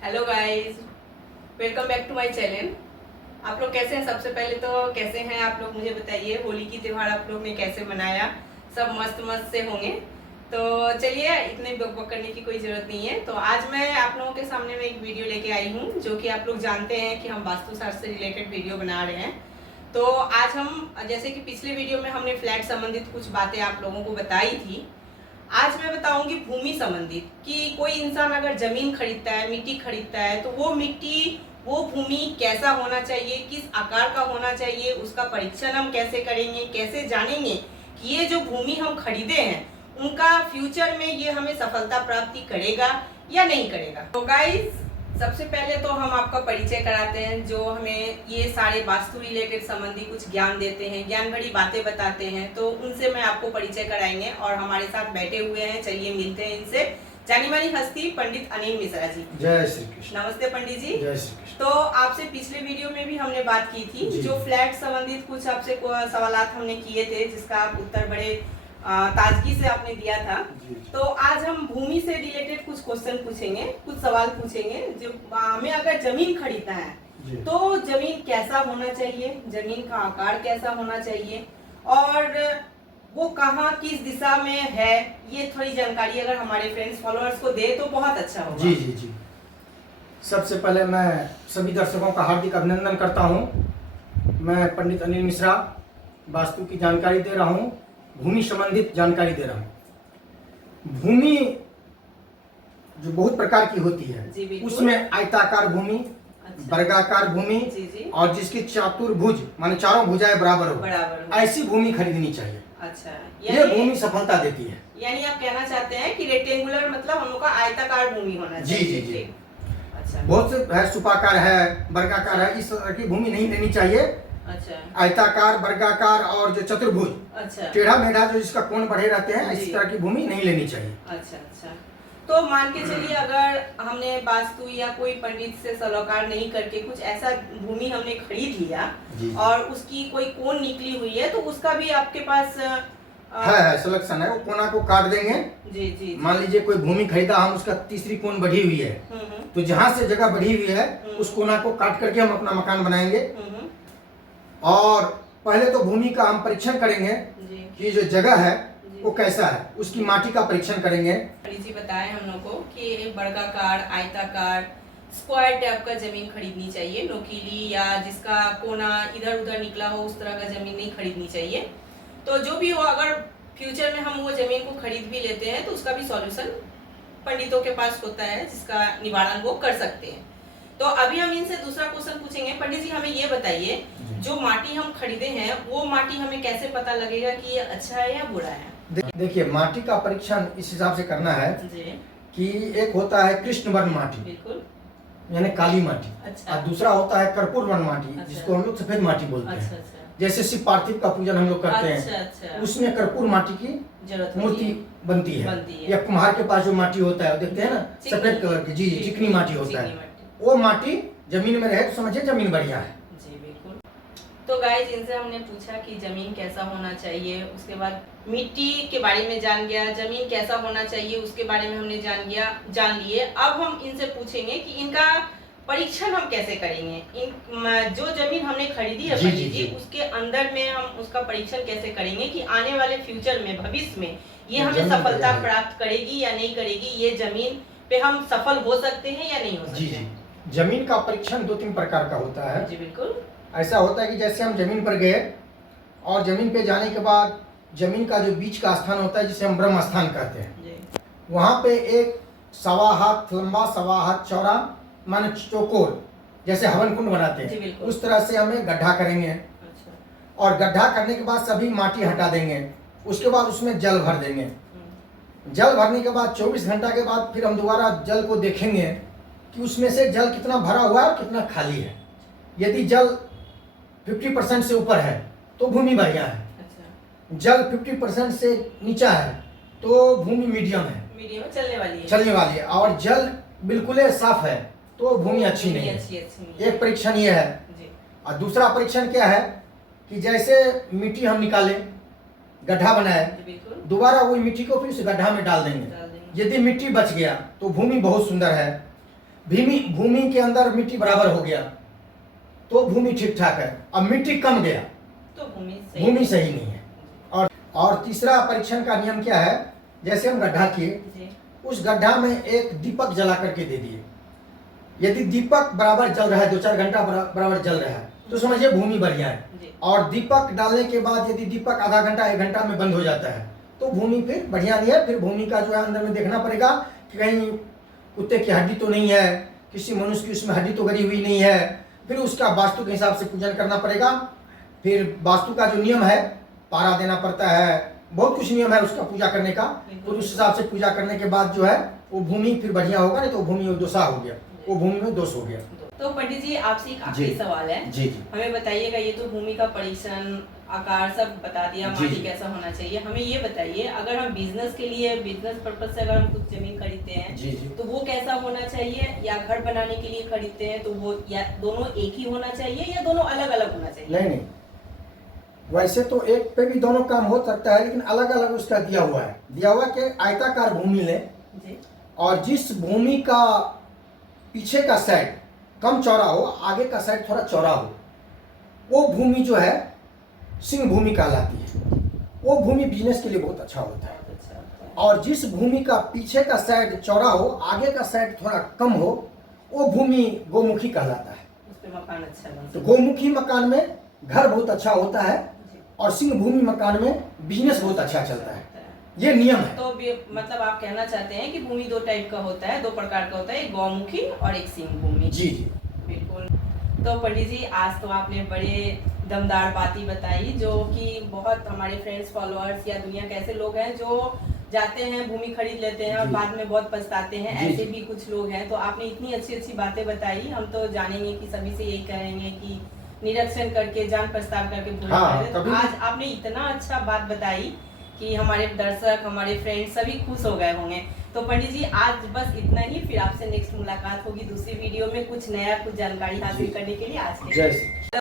Hello guys, welcome back to my channel. आप लोग कैसे हैं? सबसे पहले तो कैसे हैं आप लोग मुझे बताइए। होली की त्यौहार आप लोग ने कैसे मनाया? सब मस्त मस्त से होंगे। तो चलिए, इतने बकबक करने की कोई ज़रूरत नहीं है। तो आज मैं आप लोगों के सामने में एक वीडियो लेके आई हूँ, जो कि आप लोग जानते हैं कि हम वास्तुशास्त्र से रिलेटेड वीडियो बना रहे हैं। तो आज हम, जैसे कि पिछले वीडियो में हमने फ्लैट संबंधित कुछ बातें आप लोगों को बताई थी, आज मैं बताऊंगी भूमि संबंधित कि कोई इंसान अगर जमीन खरीदता है, मिट्टी खरीदता है, तो वो मिट्टी, वो भूमि कैसा होना चाहिए, किस आकार का होना चाहिए, उसका परीक्षण हम कैसे करेंगे, कैसे जानेंगे कि ये जो भूमि हम खरीदे हैं उनका फ्यूचर में ये हमें सफलता प्राप्ति करेगा या नहीं करेगा। तो गाइस, सबसे पहले तो हम आपका परिचय कराते हैं, जो हमें ये सारे वास्तु रिलेटेड संबंधी कुछ ज्ञान देते हैं, ज्ञान भरी बातें बताते हैं, तो उनसे मैं आपको परिचय कराएंगे। और हमारे साथ बैठे हुए हैं, चलिए मिलते हैं इनसे। जानी मानी हस्ती पंडित अनिल मिश्रा जी। जय श्री कृष्ण। नमस्ते पंडित जी। जय श्री कृष्ण। तो आपसे पिछले वीडियो में भी हमने बात की थी, जो फ्लैट संबंधित कुछ आपसे सवालात हमने किए थे, जिसका आप उत्तर बड़े ताजगी से आपने दिया था। तो आज हम भूमि से रिलेटेड कुछ क्वेश्चन पूछेंगे, कुछ सवाल पूछेंगे। जो हमें अगर जमीन खरीदना है तो जमीन कैसा होना चाहिए, जमीन का आकार कैसा होना चाहिए, और वो कहाँ किस दिशा में है, ये थोड़ी जानकारी अगर हमारे फ्रेंड्स फॉलोअर्स को दे तो बहुत अच्छा होगा। जी जी जी। सबसे पहले मैं सभी दर्शकों का हार्दिक अभिनंदन करता हूँ। मैं पंडित अनिल मिश्रा वास्तु की जानकारी दे रहा हूँ, भूमि संबंधित जानकारी दे रहा हूँ। भूमि जो बहुत प्रकार की होती है, उसमें आयताकार भूमि, वर्गाकार भूमि, और जिसकी चतुर्भुज माने चारों भुजाएं बराबर हो, ऐसी भूमि खरीदनी चाहिए। अच्छा, ये भूमि सफलता देती है। यानी आप कहना चाहते हैं कि रेक्टेंगुलर मतलब हम लोग का आयताकार भूमि होना चाहिए। जी जी जी। अच्छा, बहुत से है, सुपाकार है, वर्गाकार है, इस तरह की भूमि नहीं लेनी चाहिए। अच्छा, आयताकार, वर्गाकार और जो चतुर्भुज, अच्छा, टेढ़ा मेढ़ा जो जिसका कोण बढ़े रहते हैं, इस तरह की भूमि नहीं लेनी चाहिए। अच्छा अच्छा। तो मान के चलिए, अगर हमने वास्तु या कोई पंडित से सलाहकार नहीं करके कुछ ऐसा भूमि हमने खरीद लिया और उसकी कोई कोण निकली हुई है, तो उसका भी आपके पास है सिलेक्शन है। वो कोना को काट देंगे। जी जी। मान लीजिए कोई भूमि खरीदा, हम उसका तीसरी कोण बढ़ी हुई है, तो जहाँ से जगह बढ़ी हुई है उस कोना को काट करके हम अपना मकान बनाएंगे। और पहले तो भूमि का हम परीक्षण करेंगे कि जो जगह है वो कैसा है, उसकी माटी का परीक्षण करेंगे। जी बताएं हम लोग को कि वर्गाकार, आयताकार, स्क्वायर टाइप का जमीन खरीदनी चाहिए, नोकीली या जिसका कोना इधर उधर निकला हो उस तरह का जमीन नहीं खरीदनी चाहिए। तो जो भी हो, अगर फ्यूचर में हम वो जमीन को खरीद भी लेते हैं तो उसका भी सॉल्यूशन पंडितों के पास होता है, जिसका निवारण वो कर सकते हैं। तो अभी हम इनसे दूसरा क्वेश्चन पूछेंगे। पंडित जी, हमें ये बताइए, जो माटी हम खरीदे हैं वो माटी हमें कैसे पता लगेगा कि ये अच्छा है या बुरा है? देखिए, माटी का परीक्षण इस हिसाब से करना है कि एक होता है कृष्ण वर्ण माटी, बिल्कुल, यानी काली माटी। अच्छा। और दूसरा होता है कर्पूर वर्ण माटी, अच्छा। जिसको हम लोग सफेद माटी बोलते हैं। अच्छा। जैसे शिव पार्थिव का पूजन हम लोग करते हैं, अच्छा। उसमें कर्पूर माटी की मूर्ति बनती है। या कुम्हार के पास जो माटी होता है, देखते हैं ना, सफेद कलर की, जी चिकनी माटी होता है, वो माटी जमीन में रहे तो समझिए जमीन बढ़िया है। जी बिल्कुल। तो गाइस, इनसे हमने पूछा कि जमीन कैसा होना चाहिए, उसके बाद मिट्टी के बारे में जान गया, जमीन कैसा होना चाहिए उसके बारे में हमने जान लिए। अब हम इनसे पूछेंगे कि इनका परीक्षण हम कैसे करेंगे। जो जमीन हमने खरीदी है पंडित जी, उसके अंदर में हम उसका परीक्षण कैसे करेंगे कि आने वाले फ्यूचर में, भविष्य में ये हमें सफलता प्राप्त करेगी या नहीं करेगी, ये जमीन पे हम सफल हो सकते हैं या नहीं हो सकते हैं। जमीन का परीक्षण 2-3 प्रकार का होता है। जी बिल्कुल। ऐसा होता है कि जैसे हम जमीन पर गए और जमीन पे जाने के बाद जमीन का जो बीच का स्थान होता है, जिसे हम ब्रह्म स्थान कहते हैं, वहाँ पे एक 1.25 हाथ लंबा, 1.25 हाथ चौड़ा माने चौकोर, जैसे हवन कुंड बनाते हैं, उस तरह से हमें गड्ढा करेंगे। अच्छा। और गड्ढा करने के बाद सभी माटी हटा देंगे, उसके बाद उसमें जल भर देंगे। जल भरने के बाद 24 घंटा के बाद फिर हम दोबारा जल को देखेंगे कि उसमें से जल कितना भरा हुआ है और कितना खाली है। यदि जल 50% से ऊपर है तो भूमि बढ़िया है। अच्छा। जल 50% से नीचा है तो भूमि मीडियम है, मीडियम चलने वाली है। और जल बिल्कुल साफ है तो भूमि अच्छी नहीं है। एक परीक्षण ये है। और दूसरा परीक्षण क्या है कि जैसे मिट्टी हम निकाले, गड्ढा बनाए, दोबारा वही मिट्टी को फिर उस गड्ढा में डाल देंगे। यदि मिट्टी बच गया तो भूमि बहुत सुंदर है, भूमि के अंदर मिट्टी बराबर हो गया तो भूमि ठीक ठाक है। अब मिट्टी कम गया तो भूमि सही नहीं है। और तीसरा परीक्षण का नियम क्या है, जैसे हम गड्ढा किए, उस गड्ढा में एक दीपक जला करके दे दिए। यदि दीपक बराबर जल रहा है, 2-4 घंटा बराबर जल रहा है, तो समझिए भूमि बढ़िया है। और दीपक डालने के बाद यदि दीपक आधा घंटा 1 घंटा में बंद हो जाता है तो भूमि फिर बढ़िया नहीं है। फिर भूमि का जो है अंदर में देखना पड़ेगा कि कहीं कुत्ते की हड्डी तो नहीं है, किसी मनुष्य की उसमें हड्डी तो गड़ी हुई नहीं है। फिर उसका वास्तु के हिसाब से पूजन करना पड़ेगा। फिर वास्तु का जो नियम है, पारा देना पड़ता है, बहुत कुछ नियम है उसका पूजा करने का। तो उस हिसाब से पूजा करने के बाद जो है वो भूमि फिर बढ़िया होगा, नहीं तो भूमि में दोषा हो गया, वो भूमि में दोष हो गया। तो पंडित जी आपसे एक आखिरी सवाल है। जी। हमें बताइएगा, ये तो भूमि का परीक्षण, आकार सब बता दिया, माटी कैसा होना चाहिए। हमें ये बताइए, अगर हम बिजनेस के लिए, बिजनेस पर्पज से अगर हम कुछ जमीन खरीदते हैं तो वो कैसा होना चाहिए, या घर बनाने के लिए खरीदते हैं तो वो, या दोनों एक ही होना चाहिए या दोनों अलग अलग होना चाहिए? नहीं, वैसे तो एक पे भी दोनों काम हो सकता है, लेकिन अलग अलग उसका दिया हुआ है। दिया हुआ कि आयताकार भूमि ले, और जिस भूमि का पीछे का साइड कम चौड़ा हो, आगे का साइड थोड़ा चौड़ा हो, वो भूमि जो है सिंह भूमि कहलाती है। वो भूमि बिजनेस के लिए बहुत अच्छा होता है। और जिस भूमि का पीछे का साइड चौड़ा हो, आगे का साइड थोड़ा कम हो, वो भूमि गोमुखी कहलाता है। उस पे मकान अच्छा बनता है। तो गोमुखी मकान में घर बहुत अच्छा होता है, और सिंह भूमि मकान में बिजनेस बहुत अच्छा चलता है। ये नियम है। तो मतलब आप कहना चाहते हैं कि भूमि 2 टाइप का होता है, 2 प्रकार का होता है, एक गौमुखी और एक सिंह भूमि। जी बिल्कुल। तो पंडित जी आज तो आपने बड़े दमदार बातें बताई, जो कि बहुत हमारे फ्रेंड्स, फॉलोअर्स या दुनिया के ऐसे लोग हैं जो जाते हैं, भूमि खरीद लेते हैं और बाद में बहुत पछताते हैं, ऐसे भी कुछ लोग हैं। तो आपने इतनी अच्छी अच्छी बातें बताई, हम तो जानेंगे कि सभी से यही कहेंगे कि निरीक्षण करके, जान प्रस्ताव करके भूमि खरीदें। आज आपने इतना अच्छा बात बताई कि हमारे दर्शक, हमारे फ्रेंड्स सभी खुश हो गए होंगे। तो पंडित जी आज बस इतना ही, फिर आपसे नेक्स्ट मुलाकात होगी दूसरी वीडियो में कुछ नया, कुछ जानकारी हासिल करने के लिए। आज के